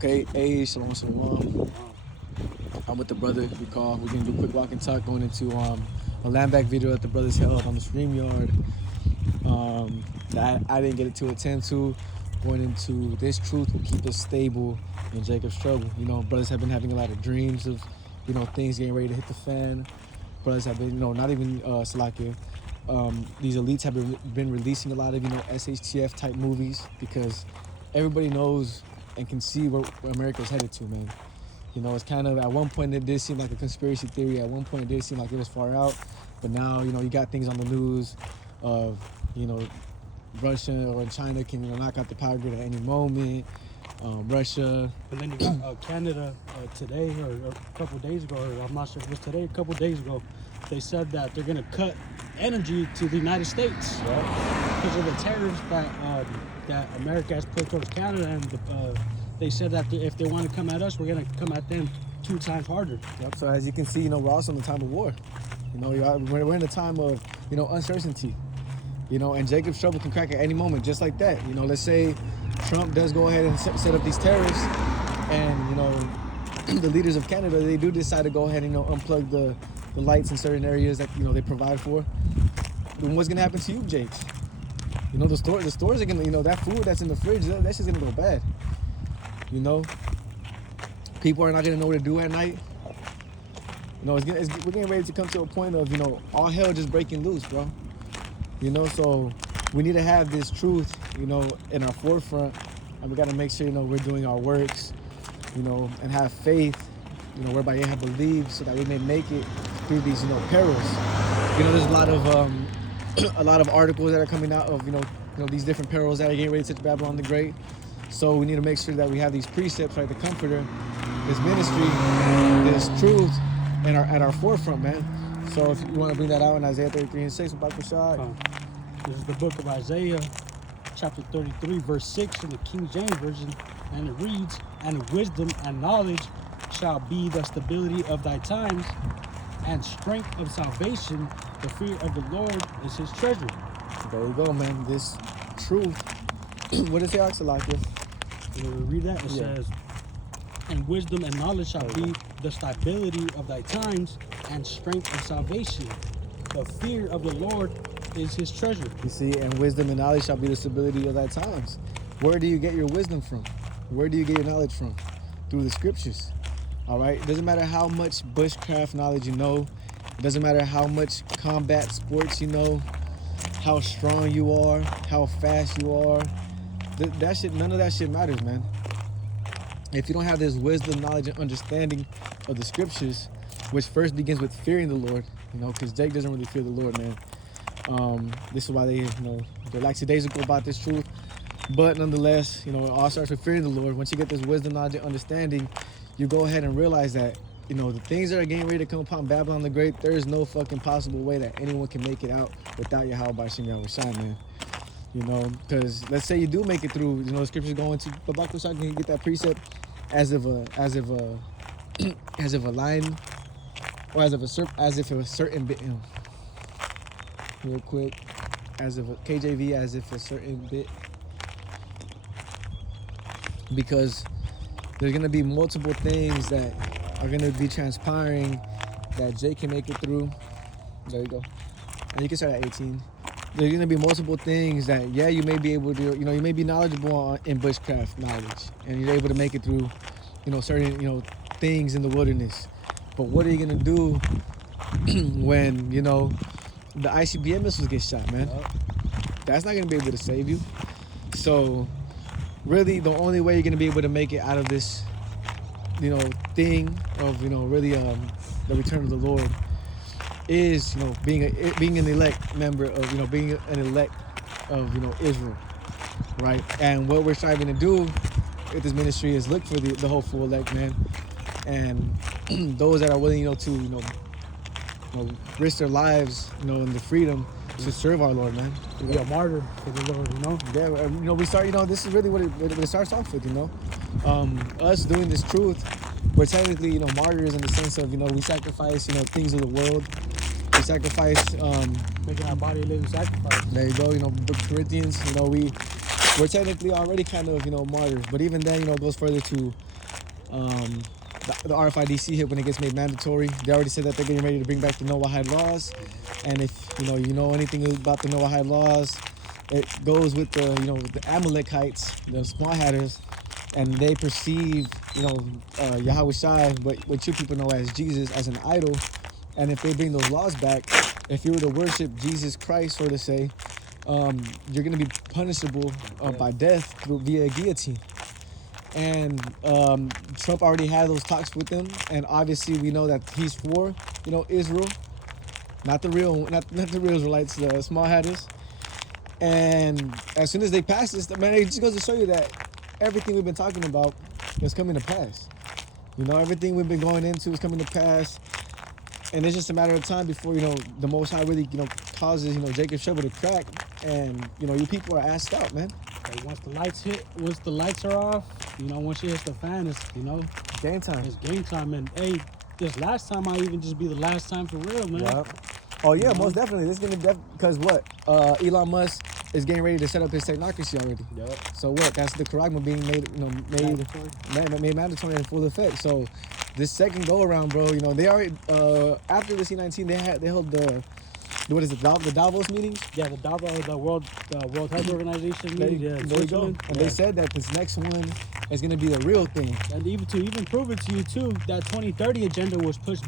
Okay, shalom, shalom. I'm with the brother. We're gonna do a quick walk and talk going into a land back video that the brothers held on the StreamYard. That I didn't get to attend to. Going into this truth will keep us stable in Jacob's struggle. You know, brothers have been having a lot of dreams of, things getting ready to hit the fan. Brothers have been, not even Salakia. These elites have been releasing a lot of, SHTF type movies because everybody knows and can see where America's headed to, man. It's kind of, at one point it did seem like a conspiracy theory. At one point it did seem like it was far out. But now, you got things on the news of, Russia or China can knock out the power grid at any moment. Russia. And then you got Canada today or a couple days ago, or I'm not sure if it was today, a couple days ago, they said that they're going to cut energy to the United States because of the tariffs that America has put towards Canada. And they said that if they want to come at us, we're going to come at them 2 times harder. Yep. So as you can see, we're also in the time of war. We're in a time of, uncertainty. And Jacob's trouble can crack at any moment, just like that. Let's say Trump does go ahead and set up these tariffs, and the leaders of Canada, they do decide to go ahead and unplug the lights in certain areas that they provide for. Then what's gonna happen to you, Jakes? The stores are gonna, that food that's in the fridge, that's just gonna go bad. People are not gonna know what to do at night. We're getting ready to come to a point of all hell just breaking loose, bro. So we need to have this truth, in our forefront, and we got to make sure, we're doing our works, and have faith, whereby you have believed, so that we may make it through these, perils. There's a lot of articles that are coming out of, these different perils that are getting ready to touch Babylon the Great. So we need to make sure that we have these precepts, right, the Comforter, this ministry, this truth, at our forefront, man. So if you want to bring that out in Isaiah 33:6, about Rashad. This is the book of Isaiah, chapter 33, verse 6 in the King James Version, and it reads, "And wisdom and knowledge shall be the stability of thy times, and strength of salvation, the fear of the Lord is his treasure." There you go, man. This truth. What does it say, Salakia? You read that? It says, "And wisdom and knowledge shall be the stability of thy times, and strength of salvation. The fear of the Lord is his treasure." You see, and wisdom and knowledge shall be the stability of thy times. Where do you get your wisdom from? Where do you get your knowledge from? Through the scriptures. All right? It doesn't matter how much bushcraft knowledge you know. It doesn't matter how much combat sports you know, how strong you are, how fast you are. None of that shit matters, man. If you don't have this wisdom, knowledge, and understanding of the scriptures, which first begins with fearing the Lord, because Jake doesn't really fear the Lord, man. This is why they're lackadaisical about this truth. But nonetheless, it all starts with fearing the Lord. Once you get this wisdom, knowledge, and understanding, you go ahead and realize that, the things that are getting ready to come upon Babylon the Great, there is no fucking possible way that anyone can make it out without Yahweh B'Shem Yahushua, man. Because let's say you do make it through, the scriptures go into Babak Rashad, can you get that precept as if a lion, or as if a certain bit, real quick, as if a KJV, as if a certain bit, because there's gonna be multiple things that are gonna be transpiring that Jay can make it through. There you go, and you can start at 18. There's gonna be multiple things that, you may be able to, you may be knowledgeable in bushcraft knowledge, and you're able to make it through, certain, things in the wilderness. But what are you gonna do when, the ICBM missiles get shot, man? That's not gonna be able to save you. So really the only way you're gonna be able to make it out of this, thing of, really the return of the Lord is, being an elect member of, being an elect of, Israel, right? And what we're striving to do with this ministry is look for the hopeful elect, man, and those that are willing, to, risk their lives, in the freedom to serve our Lord, man. To be a martyr for the Lord, Yeah, we start, this is really what it starts off with, us doing this truth. We're technically, martyrs in the sense of, we sacrifice, things of the world. We sacrifice, making our body a living sacrifice. There you go, Book of Corinthians, we we're technically already kind of, martyrs. But even then, it goes further to the RFID hit when it gets made mandatory. They already said that they're getting ready to bring back the Noahide laws. And if, you know anything about the Noahide laws, it goes with the, the Amalekites, the small hatters, and they perceive, Yahweh Shai, what you people know as Jesus, as an idol. And if they bring those laws back, if you were to worship Jesus Christ, so to say, you're going to be punishable by death via guillotine. And Trump already had those talks with them, and obviously we know that he's for, Israel, not the real Israelites, the small hatters. And as soon as they pass this, man, it just goes to show you that everything we've been talking about is coming to pass. Everything we've been going into is coming to pass. And it's just a matter of time before, the Most High really, causes, Jacob's trouble to crack. And, you people are asked out, man. Hey, once the lights are off, once it hits the fan, it's, game time. It's game time. And, hey, this last time might even just be the last time for real, man. Yep. Oh, yeah, most definitely. This is going to because what? Elon Musk is getting ready to set up his technocracy already. Yep. So what? That's the Karagma being made mandatory in full effect. So this second go around, bro, they already after the C19 they held the Davos meetings. Yeah, the World Health Organization meeting. There you go. And they said that this next one is going to be the real thing. And even prove it to you too, that 2030 agenda was pushed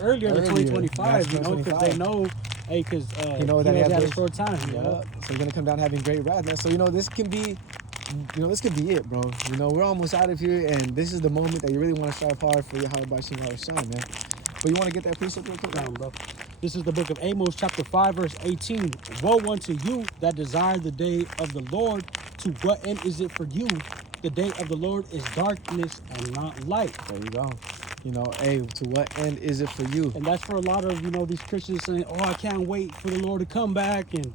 earlier to 2025. Because they know. Hey, because that he had a short time. Yeah. So you're gonna come down having great wrath, man. So this can be, this could be it, bro. We're almost out of here, and this is the moment that you really want to strive hard for Yahweh Bashim Yahweh Shai, man. But you want to get that precept real quick? Down, bro. This is the book of Amos, chapter 5, verse 18. Woe unto you that desire the day of the Lord. To what end is it for you? The day of the Lord is darkness and not light. There you go. Hey, to what end is it for you? And that's for a lot of, these Christians saying, oh, I can't wait for the Lord to come back. And,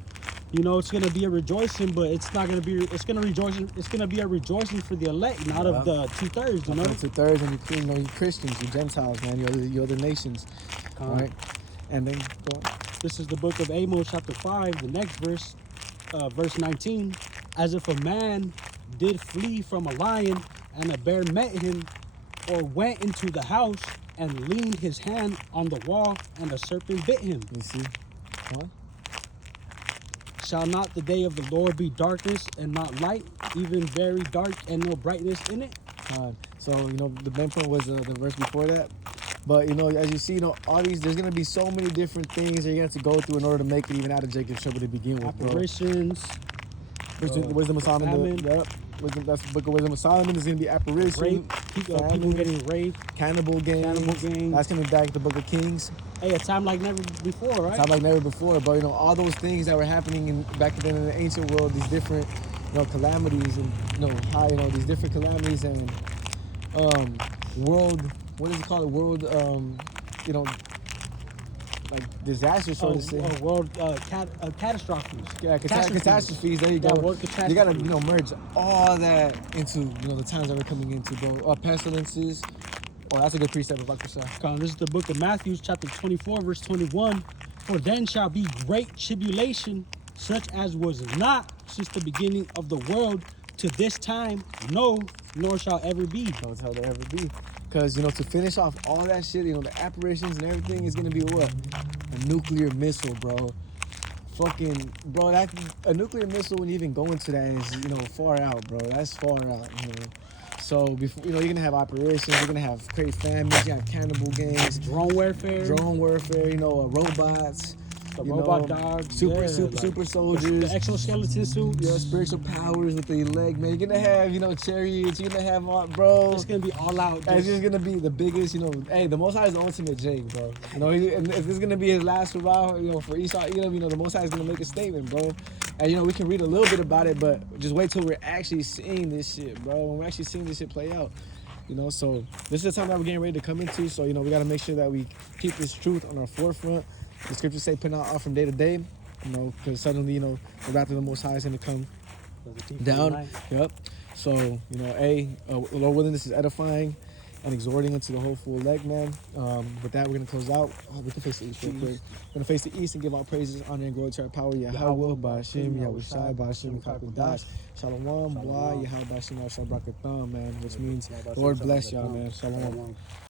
it's going to be a rejoicing, but it's not going to be, it's going to be a rejoicing for the elect, not of the 2/3, The 2/3, and you Christians, you Gentiles, man, you other nations. All right? And then, go on. This is the book of Amos, chapter 5, the next verse, verse 19. As if a man did flee from a lion, and a bear met him, or went into the house and leaned his hand on the wall, and a serpent bit him. You see? Huh? Shall not the day of the Lord be darkness and not light, even very dark and no brightness in it? So, the main point was the verse before that. But, as you see, all these, there's going to be so many different things that you're going to have to go through in order to make it even out of Jacob's trouble to begin with, bro. Apparitions. Wisdom of Solomon. Yep. That's the book of Wisdom of Solomon. There's going to be apparitions. Rape. People getting raped. Cannibal gangs. That's going to be back to the book of Kings. Hey, a time like never before, right? A time like never before. But, all those things that were happening back then in the ancient world, these different, calamities and, these different calamities and world, what is it called? World, like disasters, so to say. World catastrophes. Yeah, catastrophes. There you go. World you gotta, merge all that into, the times that we're coming into, bro. Pestilences. Oh, that's a good precept of Bakusha. This is the book of Matthew, chapter 24, verse 21. For then shall be great tribulation, such as was not since the beginning of the world to this time, no, nor shall ever be. No, shall there ever be. Because, to finish off all that shit, the apparitions and everything is going to be what? A nuclear missile, bro. Fucking, bro, a nuclear missile, when you even go into that, is, far out, bro. That's far out, So, before, you're going to have operations, you're going to have crazy famines, you have cannibal gangs. Drone warfare, robots. The robot dogs, super soldiers, the exoskeleton suits, yeah, spiritual powers with the leg, man. You're gonna have, chariots. You're gonna have, bro. It's gonna be all out. It's just gonna be the biggest, Hey, the Most High is the ultimate Jake, bro. And if this is gonna be his last hurrah, for Esau, Edom, the Most High is gonna make a statement, bro. And we can read a little bit about it, but just wait till we're actually seeing this shit, bro. When we're actually seeing this shit play out. So this is the time that we're getting ready to come into. So, we got to make sure that we keep this truth on our forefront. The scriptures say, put out from day to day, because suddenly, the wrath of the Most High is going to come down. Yep. So, Lord willing, this is edifying. and exhorting into the whole full leg, man. With that, we're going to close out. We can face the East real quick. We're going to face the East and give our praises, honor, and glory to our power. Yahweh, Ba'ashim, Yahushai, Ba'ashim, Kakudash, Shalom, Blah, Yahweh, Ba'ashim, Yahshua, Brakatham, man, which means, Lord bless y'all, man. Shalom.